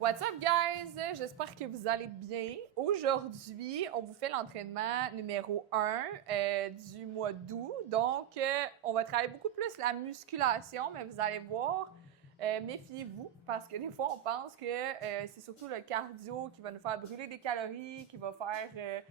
What's up, guys? J'espère que vous allez bien. Aujourd'hui, on vous fait l'entraînement numéro 1 du mois d'août. Donc, on va travailler beaucoup plus la musculation, mais vous allez voir, méfiez-vous, parce que des fois, on pense que c'est surtout le cardio qui va nous faire brûler des calories, qui va faire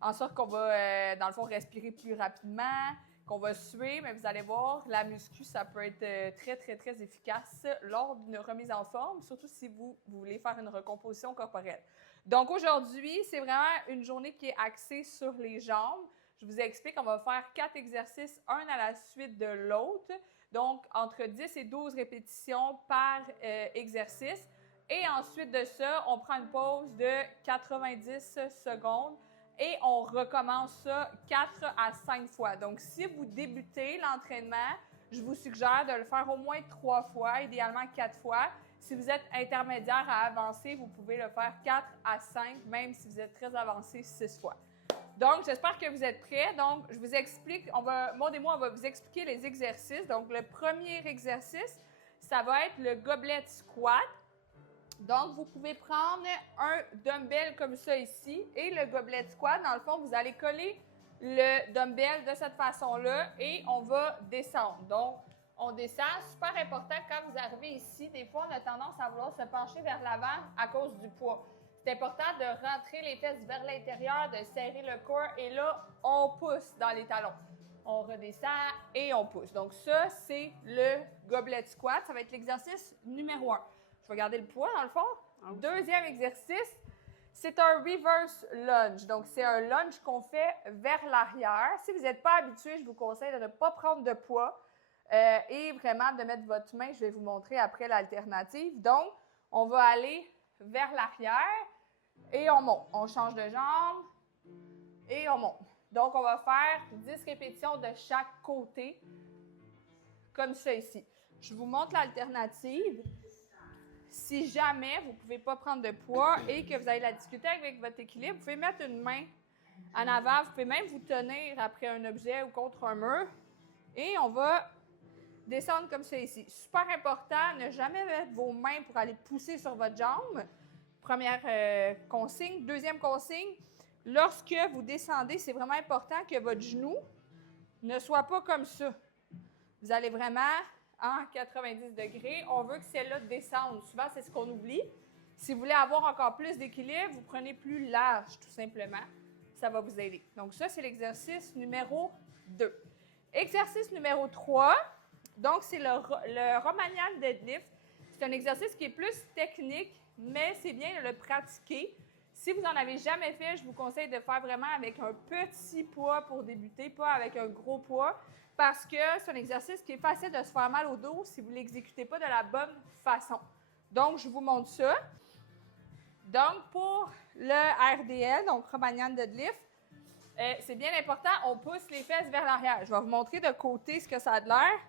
en sorte qu'on va, dans le fond, respirer plus rapidement, qu'on va suer, mais vous allez voir, la muscu, ça peut être très efficace lors d'une remise en forme, surtout si vous voulez faire une recomposition corporelle. Donc aujourd'hui, c'est vraiment une journée qui est axée sur les jambes. Je vous explique, on va faire 4 exercices, un à la suite de l'autre. Donc, entre 10 et 12 répétitions par exercice. Et ensuite de ça, on prend une pause de 90 secondes. Et on recommence ça 4 à 5 fois. Donc, si vous débutez l'entraînement, je vous suggère de le faire au moins 3 fois, idéalement 4 fois. Si vous êtes intermédiaire à avancé, vous pouvez le faire 4 à 5, même si vous êtes très avancé, 6 fois. Donc, j'espère que vous êtes prêts. Donc, je vous explique, Maud et moi, on va vous expliquer les exercices. Donc, le premier exercice, ça va être le goblet squat. Donc, vous pouvez prendre un dumbbell comme ça ici et le gobelet squat. Dans le fond, vous allez coller le dumbbell de cette façon-là et on va descendre. Donc, on descend. Super important, quand vous arrivez ici, des fois, on a tendance à vouloir se pencher vers l'avant à cause du poids. C'est important de rentrer les fesses vers l'intérieur, de serrer le corps et là, on pousse dans les talons. On redescend et on pousse. Donc, ça, c'est le gobelet squat. Ça va être l'exercice numéro 1. Je vais garder le poids dans le fond. Deuxième exercice, c'est un reverse lunge. Donc, c'est un lunge qu'on fait vers l'arrière. Si vous n'êtes pas habitué, je vous conseille de ne pas prendre de poids et vraiment de mettre votre main. Je vais vous montrer après l'alternative. Donc, on va aller vers l'arrière et on monte. On change de jambe et on monte. Donc, on va faire 10 répétitions de chaque côté, comme ça ici. Je vous montre l'alternative. Si jamais vous ne pouvez pas prendre de poids et que vous avez la difficulté avec votre équilibre, vous pouvez mettre une main en avant. Vous pouvez même vous tenir après un objet ou contre un mur. Et on va descendre comme ça ici. Super important, ne jamais mettre vos mains pour aller pousser sur votre jambe. Première consigne. Deuxième consigne, lorsque vous descendez, c'est vraiment important que votre genou ne soit pas comme ça. Vous allez vraiment en 90 degrés. On veut que celle-là descende. Souvent, c'est ce qu'on oublie. Si vous voulez avoir encore plus d'équilibre, vous prenez plus large, tout simplement. Ça va vous aider. Donc, ça, c'est l'exercice numéro 2. Exercice numéro 3. Donc, c'est le Romanian deadlift. C'est un exercice qui est plus technique, mais c'est bien de le pratiquer. Si vous n'en avez jamais fait, je vous conseille de faire vraiment avec un petit poids pour débuter, pas avec un gros poids, parce que c'est un exercice qui est facile de se faire mal au dos si vous ne l'exécutez pas de la bonne façon. Donc, je vous montre ça. Donc, pour le RDL, donc Romanian deadlift, c'est bien important, on pousse les fesses vers l'arrière. Je vais vous montrer de côté ce que ça a de l'air.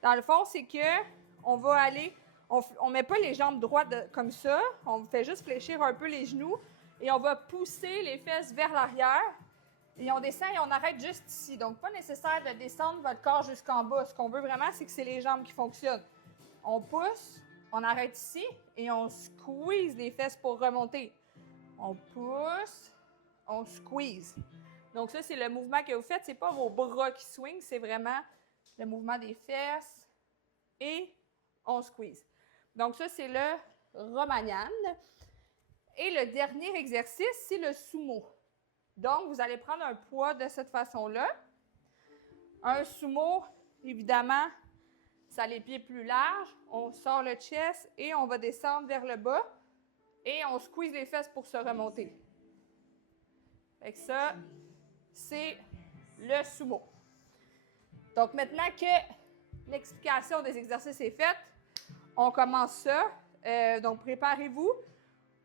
Dans le fond, c'est que on va aller, on ne met pas les jambes droites comme ça, on fait juste fléchir un peu les genoux et on va pousser les fesses vers l'arrière et on descend et on arrête juste ici. Donc, pas nécessaire de descendre votre corps jusqu'en bas. Ce qu'on veut vraiment, c'est que c'est les jambes qui fonctionnent. On pousse, on arrête ici et on squeeze les fesses pour remonter. On pousse, on squeeze. Donc, ça, c'est le mouvement que vous faites. Ce n'est pas vos bras qui swingent, c'est vraiment le mouvement des fesses et on squeeze. Donc, ça, c'est le Romanian. Et le dernier exercice, c'est le sumo. Donc, vous allez prendre un poids de cette façon-là. Un sumo, évidemment, ça a les pieds plus larges. On sort le chest et on va descendre vers le bas. Et on squeeze les fesses pour se remonter. Fait que ça, c'est le sumo. Donc, maintenant que l'explication des exercices est faite, on commence ça. Donc, préparez-vous.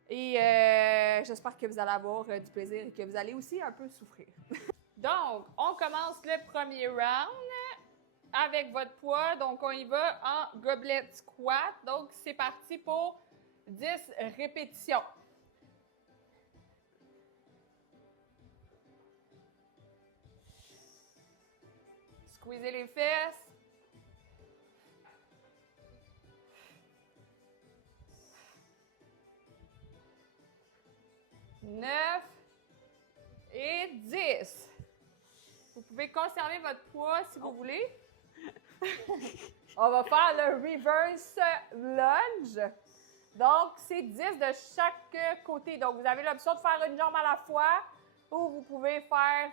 Et j'espère que vous allez avoir du plaisir et que vous allez aussi un peu souffrir. Donc, on commence le premier round avec votre poids. Donc, on y va en goblet squat. Donc, c'est parti pour 10 répétitions. Squeezez les fesses. 9 et 10. Vous pouvez conserver votre poids si vous voulez. On va faire le reverse lunge. Donc, c'est 10 de chaque côté. Donc, vous avez l'option de faire une jambe à la fois ou vous pouvez faire,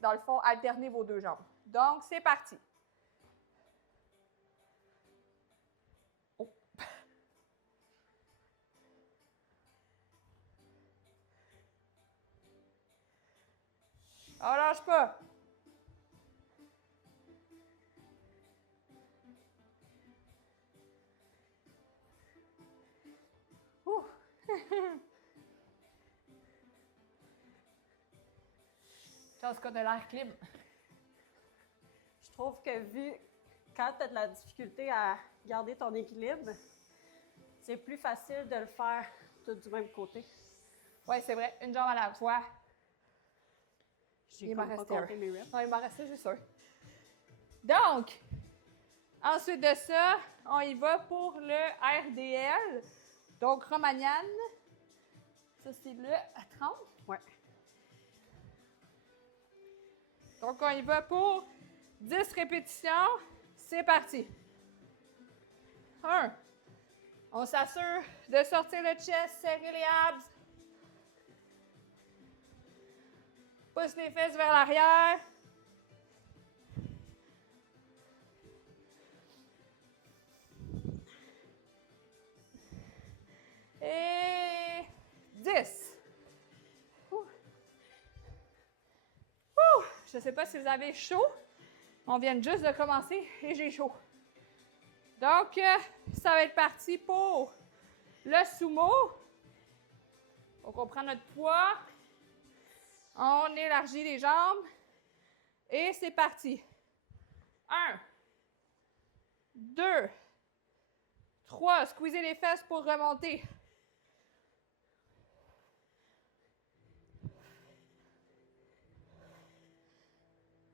dans le fond, alterner vos deux jambes. Donc, c'est parti. Oh. On lâche pas. Ouh. Chance qu'on a l'air clim. Je trouve que quand tu as de la difficulté à garder ton équilibre, c'est plus facile de le faire tout du même côté. Oui, c'est vrai. Une jambe à la fois. J'ai pas compté mes reps. Non, il m'en restait juste un. Donc, ensuite de ça, on y va pour le RDL. Donc, Romanian. Ça, c'est le à 30. Ouais. Donc, on y va pour 10 répétitions. C'est parti. 1. On s'assure de sortir le chest, serrer les abs. Pousse les fesses vers l'arrière. Et 10. Ouh. Ouh. Je ne sais pas si vous avez chaud. On vient juste de commencer et j'ai chaud. Donc, ça va être parti pour le sumo. Donc, on prend notre poids. On élargit les jambes. Et c'est parti. 1, 2, 3. Squeezez les fesses pour remonter.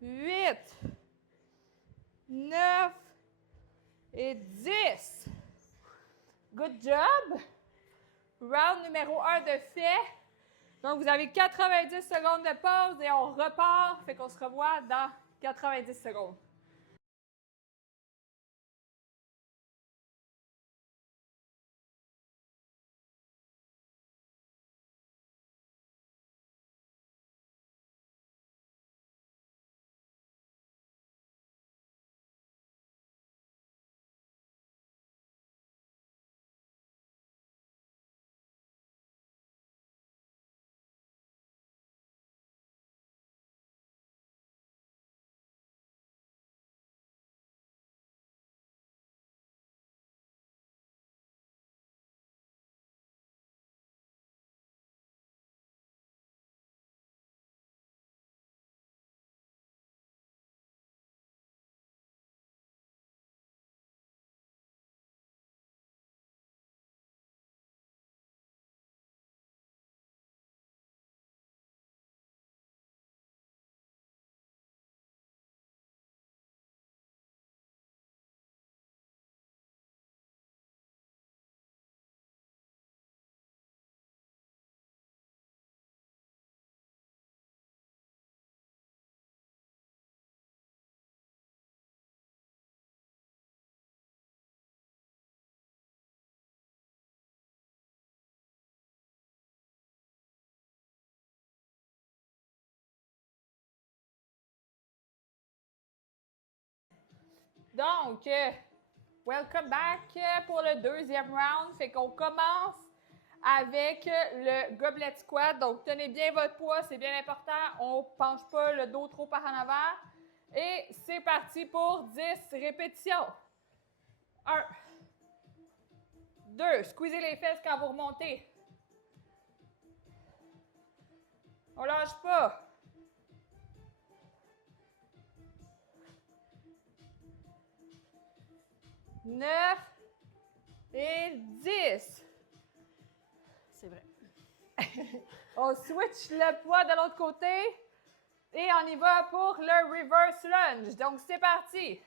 8, 9 et 10. Good job. Round numéro 1 de fait. Donc, vous avez 90 secondes de pause et on repart. Fait qu'on se revoit dans 90 secondes. Donc, welcome back pour le deuxième round. Fait qu'on commence avec le goblet squat. Donc, tenez bien votre poids, c'est bien important. On ne penche pas le dos trop par en avant. Et c'est parti pour 10 répétitions. 1, 2, squeezez les fesses quand vous remontez. On lâche pas. 9 et 10. C'est vrai. On switch le poids de l'autre côté et on y va pour le reverse lunge. Donc, c'est parti.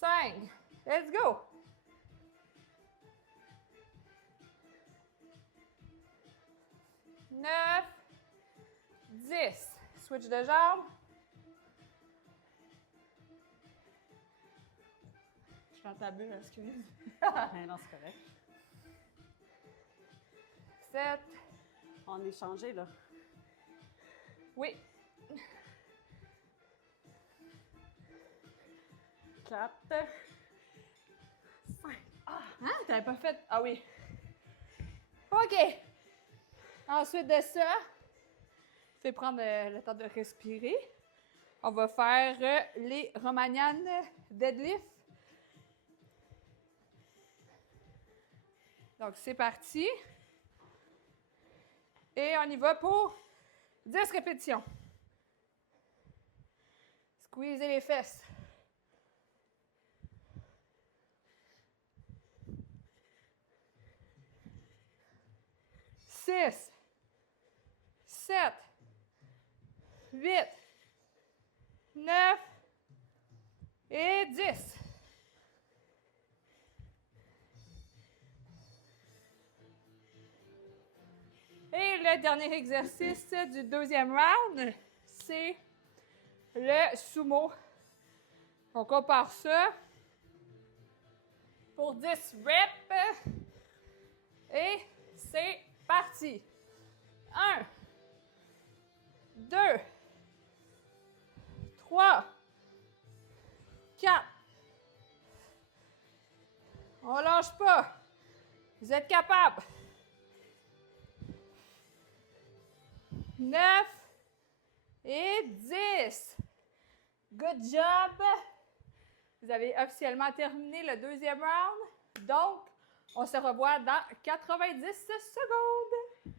5. Let's go. 9, 10. Switch de jambe. Je suis dans ta bulle, excuse. Non, c'est correct. 7. On est changé, là. Oui. 4. 5. Hein? T'avais pas fait... Ah oui. OK. Ensuite de ça, fais prendre le temps de respirer. On va faire les Romanian deadlift. Donc, c'est parti. Et on y va pour 10 répétitions. Squeezez les fesses. 6, 7, 8, 9 et 10. Et le dernier exercice du deuxième round, c'est le sumo. On compare ça pour 10 reps. Et c'est parti. 1, 2, 3, 4. On lâche pas. Vous êtes capables. 9 et 10. Good job. Vous avez officiellement terminé le deuxième round. Donc, on se revoit dans 90 secondes.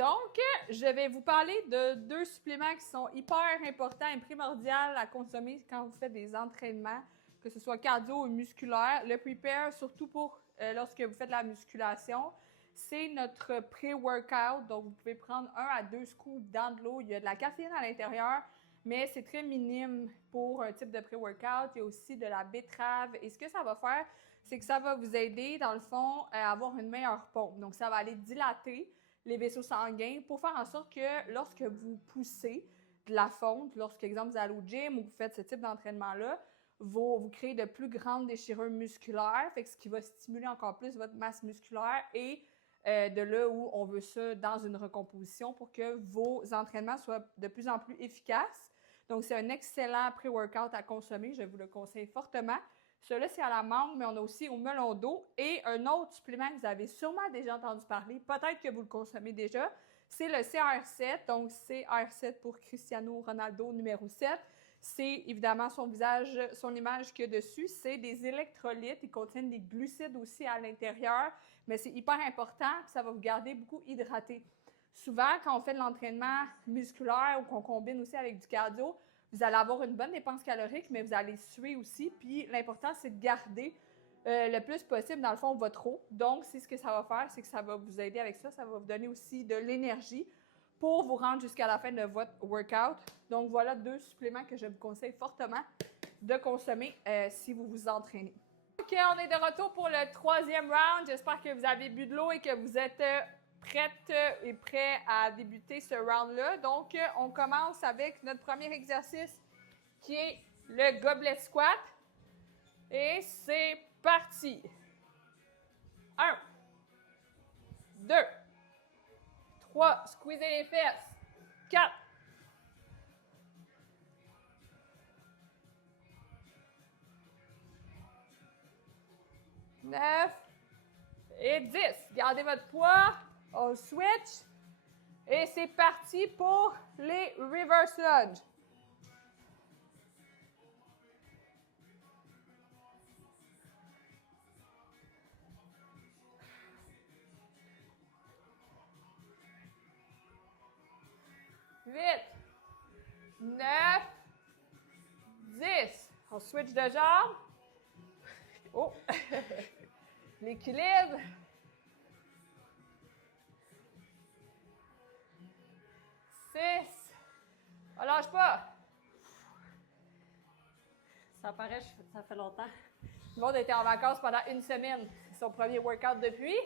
Donc, je vais vous parler de deux suppléments qui sont hyper importants et primordiaux à consommer quand vous faites des entraînements, que ce soit cardio ou musculaire. Le Prepare, surtout pour lorsque vous faites la musculation, c'est notre pré-workout. Donc, vous pouvez prendre 1 à 2 scoops dans de l'eau. Il y a de la caféine à l'intérieur, mais c'est très minime pour un type de pré-workout. Il y a aussi de la betterave. Et ce que ça va faire, c'est que ça va vous aider, dans le fond, à avoir une meilleure pompe. Donc, ça va aller dilater les vaisseaux sanguins pour faire en sorte que lorsque vous poussez de la fonte, lorsque, exemple, vous allez au gym ou vous faites ce type d'entraînement-là, vous créez de plus grandes déchirures musculaires, fait que ce qui va stimuler encore plus votre masse musculaire et de là où on veut ça dans une recomposition pour que vos entraînements soient de plus en plus efficaces. Donc, c'est un excellent pré-workout à consommer, je vous le conseille fortement. Celui-là, c'est à la mangue, mais on a aussi au melon d'eau. Et un autre supplément que vous avez sûrement déjà entendu parler, peut-être que vous le consommez déjà, c'est le CR7. Donc, CR7 pour Cristiano Ronaldo numéro 7. C'est évidemment son visage, son image qu'il y a dessus. C'est des électrolytes. Ils contiennent des glucides aussi à l'intérieur. Mais c'est hyper important, puis ça va vous garder beaucoup hydraté. Souvent, quand on fait de l'entraînement musculaire ou qu'on combine aussi avec du cardio, Vous allez avoir une bonne dépense calorique, mais vous allez suer aussi. Puis l'important, c'est de garder le plus possible, dans le fond, votre eau. Donc, c'est ce que ça va faire, c'est que ça va vous aider avec ça. Ça va vous donner aussi de l'énergie pour vous rendre jusqu'à la fin de votre workout. Donc, voilà 2 suppléments que je vous conseille fortement de consommer si vous vous entraînez. OK, on est de retour pour le 3e round. J'espère que vous avez bu de l'eau et que vous êtes prête et prêt à débuter ce round-là. Donc, on commence avec notre premier exercice qui est le goblet squat. Et c'est parti. 1, 2, 3, squeezez les fesses. 4, 9 et 10. Gardez votre poids. On switch. Et c'est parti pour les reverse lunge. Huit, 9, 10. On switch de jambe. Oh! L'équilibre. 6. On lâche pas. Ça paraît, ça fait longtemps. Le monde était en vacances pendant 1 semaine. C'est son premier workout depuis.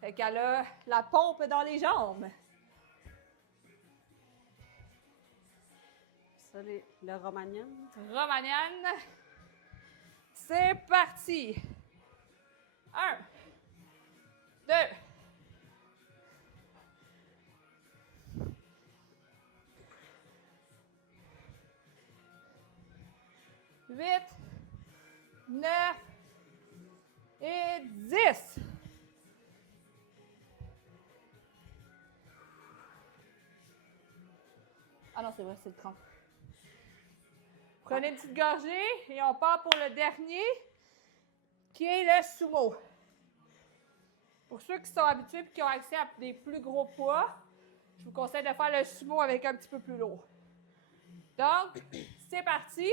Fait qu'elle a la pompe dans les jambes. Ça, le Romanian. Romanian. C'est parti. 1, 2, 8, 9 et 10. Ah non, c'est vrai, c'est le 30. Prenez une petite gorgée et on part pour le dernier, qui est le sumo. Pour ceux qui sont habitués et qui ont accès à des plus gros poids, je vous conseille de faire le sumo avec un petit peu plus lourd. Donc, c'est parti.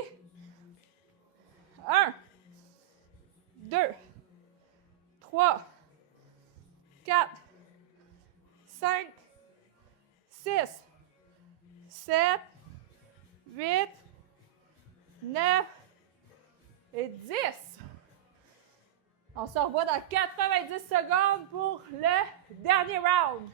1, 2, 3, 4, 5, 6, 7, 8, 9 et 10. On se revoit dans 90 secondes pour le dernier round.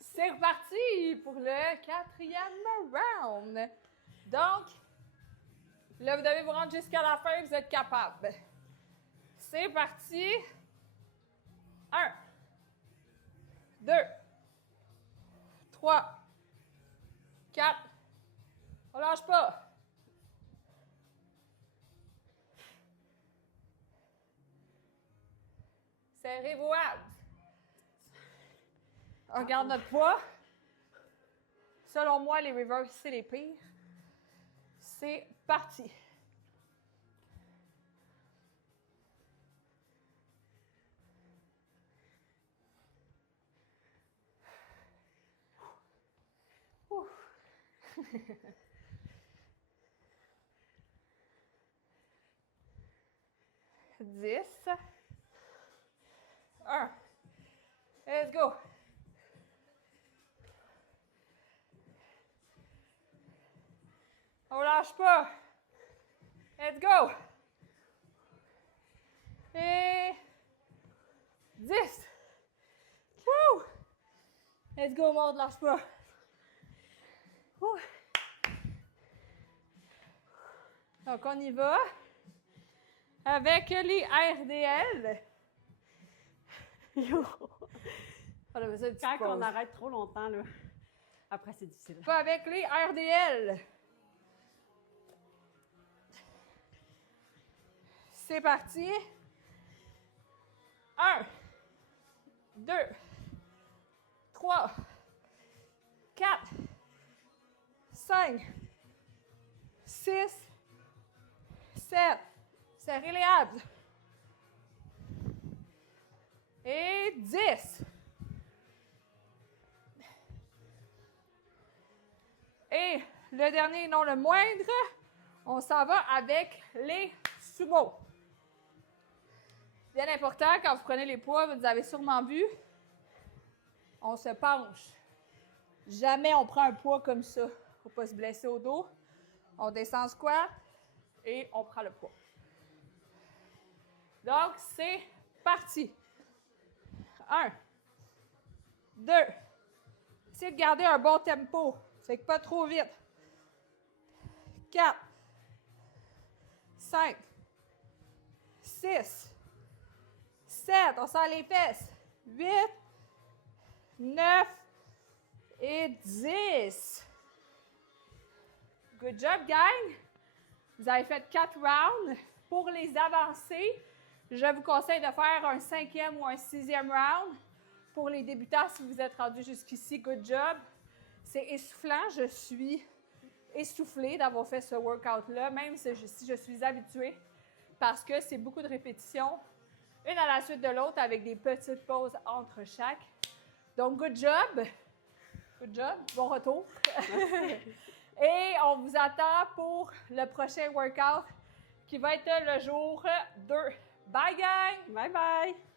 C'est reparti pour le 4e round. Donc, là, vous devez vous rendre jusqu'à la fin, vous êtes capable. C'est parti. 1, 2, 3, 4. On lâche pas. Serrez vos abs. On regarde notre poids. Selon moi, les reverse, c'est les pires. C'est parti. Dix. 1. Let's go. On lâche pas. Let's go. Et 10. Woo! Let's go, Maud, lâche pas. Ouh. Donc, on y va avec les RDL. On a besoin de Quand on arrête trop longtemps, là, après, c'est difficile. Pas avec les RDL. C'est parti. 1, 2, 3, 4, 5, 6, 7. Serrez les abs. Et 10. Et le dernier, non le moindre, on s'en va avec les sumo. Bien important, quand vous prenez les poids, vous avez sûrement vu, on se penche. Jamais on prend un poids comme ça. Il ne faut pas se blesser au dos. On descend en squat et on prend le poids. Donc, c'est parti. 1, 2. Essayez de garder un bon tempo. Fait que pas trop vite. 4, 5, 6, 7. On serre les fesses. 8, 9 et 10. Good job, gang. Vous avez fait 4 rounds. Pour les avancés, je vous conseille de faire un 5e ou un 6e round. Pour les débutants, si vous êtes rendus jusqu'ici, good job. C'est essoufflant. Je suis essoufflée d'avoir fait ce workout-là, même si je suis habituée, parce que c'est beaucoup de répétitions, une à la suite de l'autre, avec des petites pauses entre chaque. Donc, good job. Good job. Bon retour. Et on vous attend pour le prochain workout qui va être le jour 2. Bye, gang! Bye bye!